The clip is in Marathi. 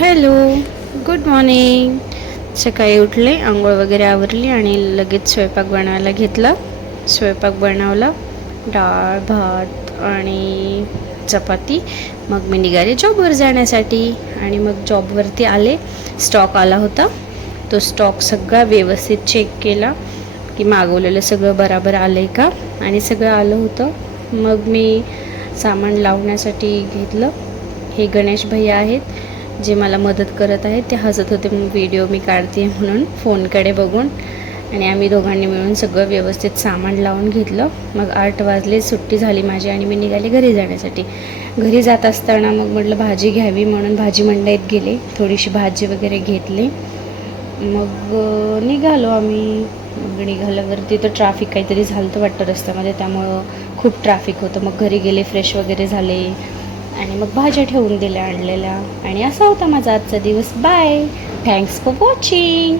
Hello, good morning. सकाळी उठले, आंघोळ वगैरे आवरली आणि लगेच स्वयंपाक बनवायला घेतला. स्वयंपाक बनवला, डाळ भात आणि चपाती. मग मी निघाले जॉबवर जाण्यासाठी आणि मग जॉबवरती आले. स्टॉक आला होता, तो स्टॉक सगळा व्यवस्थित चेक केला की मागवलेलं सगळं बराबर आलं आहे का, आणि सगळं आलं होतं. मग मी सामान लावण्यासाठी घेतलं. हे गणेश भैया आहेत जे मला मदत करत आहेत. ते हसत होते व्हिडिओ मी काढते म्हणून फोनकडे बघून, आणि आम्ही दोघांनी मिळून सगळं व्यवस्थित सामान लावून घेतलं. मग 8 वाजले, सुट्टी झाली माझी आणि मी निघाले घरी जाण्यासाठी. घरी जात असताना मग म्हटलं भाजी घ्यावी म्हणून भाजी मंडईत गेले, थोडीशी भाजी वगैरे घेतली. मग निघालो आम्ही. मग निघाल्यावरती तर ट्रॅफिक काहीतरी झालं होतं वाटतं रस्त्यामध्ये, त्यामुळं खूप ट्रॅफिक होतं. मग घरी गेले, फ्रेश वगैरे झाले आणि मग भाज्या ठेवून दिल्या आणलेल्या. आणि असा होता माझा आजचा दिवस. Bye, thanks for watching.